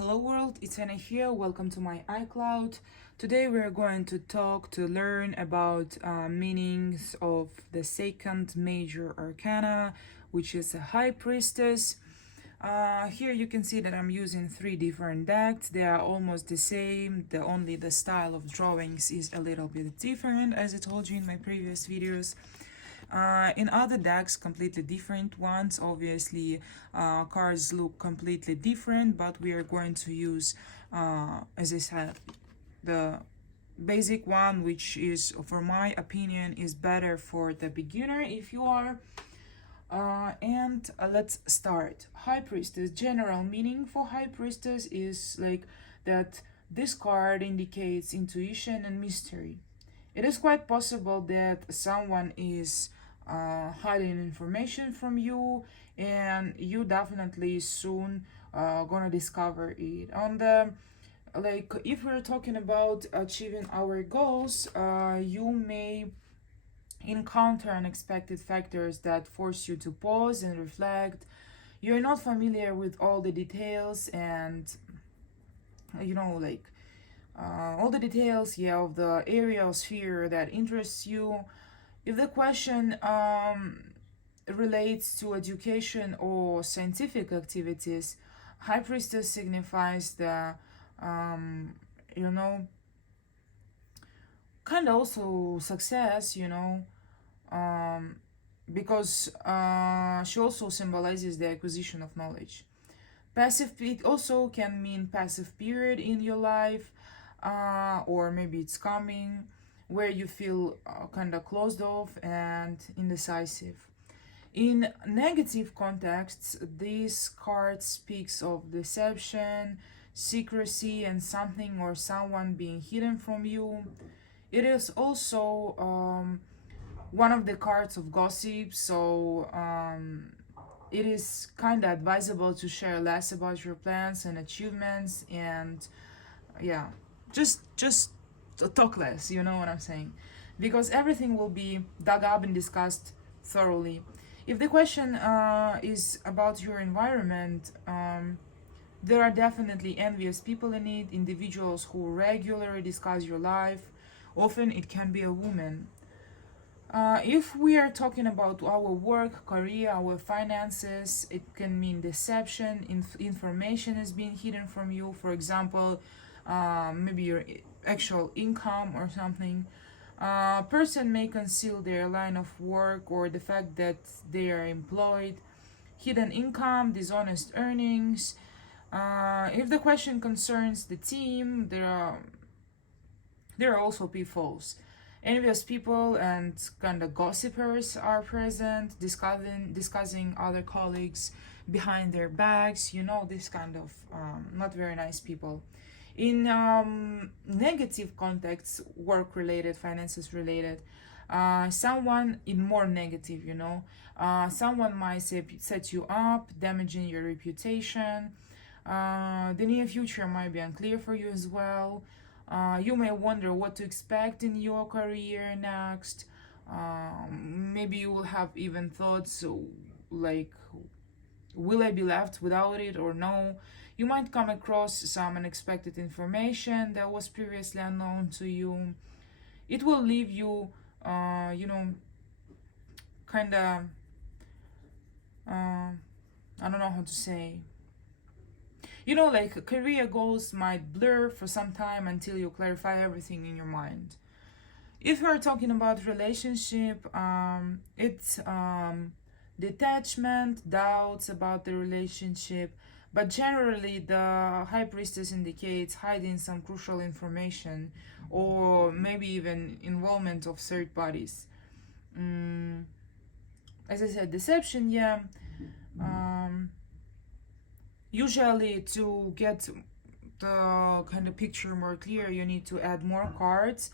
Hello world, it's Anna here. Welcome to my iCloud. Today we're going to learn about meanings of the second major arcana, which is a High Priestess. Here you can see that I'm using three different decks. They are almost the same. Only the style of drawings is a little bit different, as I told you in my previous videos. In other decks, completely different ones. Obviously, cards look completely different, but we are going to use, as I said, the basic one, which is, for my opinion, is better for the beginner if you are. Let's start. High Priestess. General meaning for High Priestess is like that this card indicates intuition and mystery. It is quite possible that someone is hiding information from you, and you definitely soon gonna discover it. On the if we're talking about achieving our goals, you may encounter unexpected factors that force you to pause and reflect. You're not familiar with all the details, and all the details, of the area or sphere that interests you. If the question relates to education or scientific activities, High Priestess signifies the, you know, kind of also success, because she also symbolizes the acquisition of knowledge. Passive, it also can mean passive period in your life, or maybe it's coming, where you feel kind of closed off and indecisive. In negative contexts, this card speaks of deception, secrecy, and something or someone being hidden from you. It is also one of the cards of gossip, so it is kind of advisable to share less about your plans and achievements, and yeah, just talk less, you know what I'm saying, because everything will be dug up and discussed thoroughly. If the question is about your environment, there are definitely envious people in it, individuals who regularly discuss your life. Often it can be a woman. If we are talking about our work, career, our finances, it can mean deception. Information is being hidden from you. For example, maybe your actual income or something. Person may conceal their line of work or the fact that they are employed. Hidden income, dishonest earnings. If the question concerns the team, there are also pitfalls. Envious people and kind of gossipers are present, discussing other colleagues behind their backs. This kind of not very nice people. In negative contexts, work related, finances related, someone in more negative, someone might set you up, damaging your reputation. The near future might be unclear for you as well. You may wonder what to expect in your career next. Maybe you will have even thoughts like, will I be left without it or no? You might come across some unexpected information that was previously unknown to you. It will leave you, kind of, I don't know how to say. Like career goals might blur for some time until you clarify everything in your mind. If we're talking about relationship, it's detachment, doubts about the relationship, but generally the High Priestess indicates hiding some crucial information or maybe even involvement of third parties. As I said, deception, yeah. Usually to get the kind of picture more clear, you need to add more cards.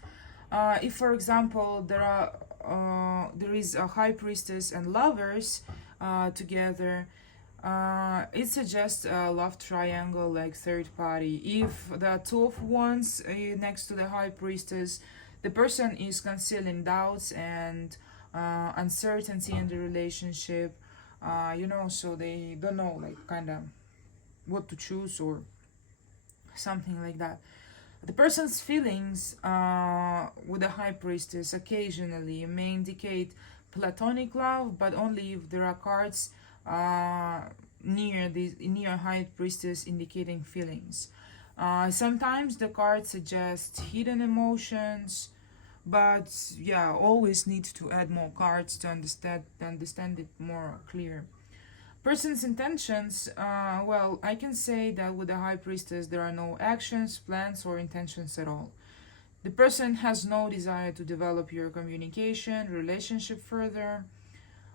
If, for example, there is a High Priestess and Lovers together, it suggests a love triangle, like third party. If the Two of Wands next to the High Priestess, the person is concealing doubts and uncertainty in the relationship, so they don't know, like, kind of what to choose, or something like that. The person's feelings with the High Priestess occasionally may indicate platonic love, but only if there are cards near High Priestess indicating feelings. Sometimes the cards suggest hidden emotions, but yeah, always need to add more cards to understand it more clear. Person's intentions, well, I can say that with the High Priestess there are no actions, plans, or intentions at all. The person has no desire to develop your communication, relationship further.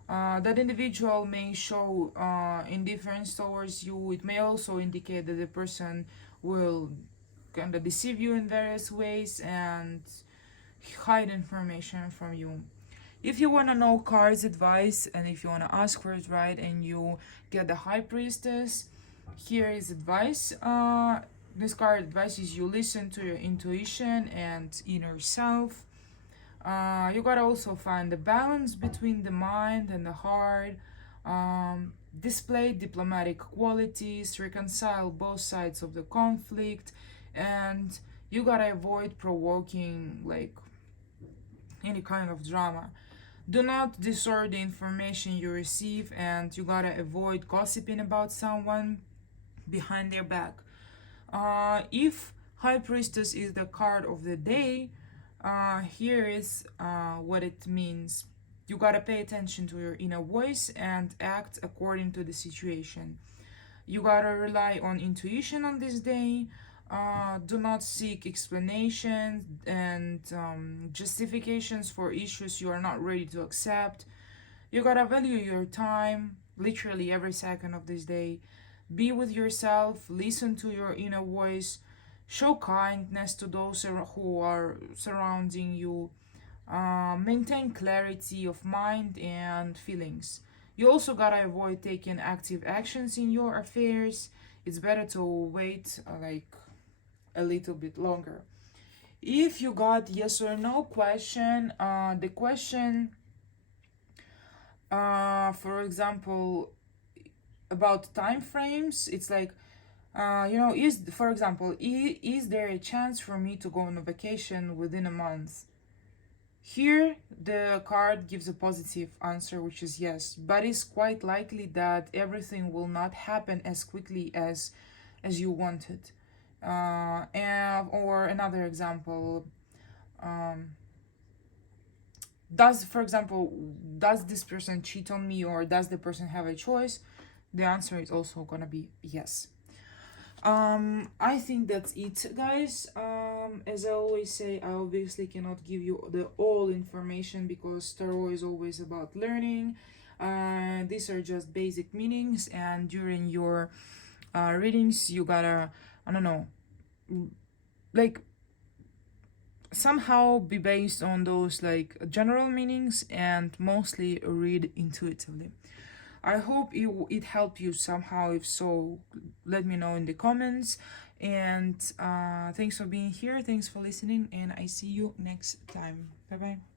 That individual may show indifference towards you. It may also indicate that the person will kind of deceive you in various ways and hide information from you. If you want to know cards advice and if you want to ask for it right and you get the High Priestess, here is advice. This card advises you listen to your intuition and inner self. You gotta also find the balance between the mind and the heart. Display diplomatic qualities, reconcile both sides of the conflict, and you gotta avoid provoking like any kind of drama. Do not distort the information you receive, and you gotta avoid gossiping about someone behind their back. If High Priestess is the card of the day, here is what it means. You gotta pay attention to your inner voice and act according to the situation. You gotta rely on intuition on this day. Do not seek explanations and justifications for issues you are not ready to accept. You gotta value your time, literally every second of this day. Be with yourself, listen to your inner voice, show kindness to those who are surrounding you, maintain clarity of mind and feelings. You also gotta avoid taking active actions in your affairs. It's better to wait like a little bit longer. If you got yes or no question, the question, for example, about time frames, it's like, is, for example, is there a chance for me to go on a vacation within a month? Here, the card gives a positive answer, which is yes, but it's quite likely that everything will not happen as quickly as you wanted. Or another example, does this person cheat on me, or does the person have a choice? The answer is also gonna be yes. I think that's it, guys. As I always say, I obviously cannot give you the all information because tarot is always about learning. These are just basic meanings, and during your readings you gotta, I don't know, like somehow be based on those like general meanings and mostly read intuitively. I hope it helped you somehow. If so, let me know in the comments. And thanks for being here, thanks for listening, and I see you next time. Bye bye.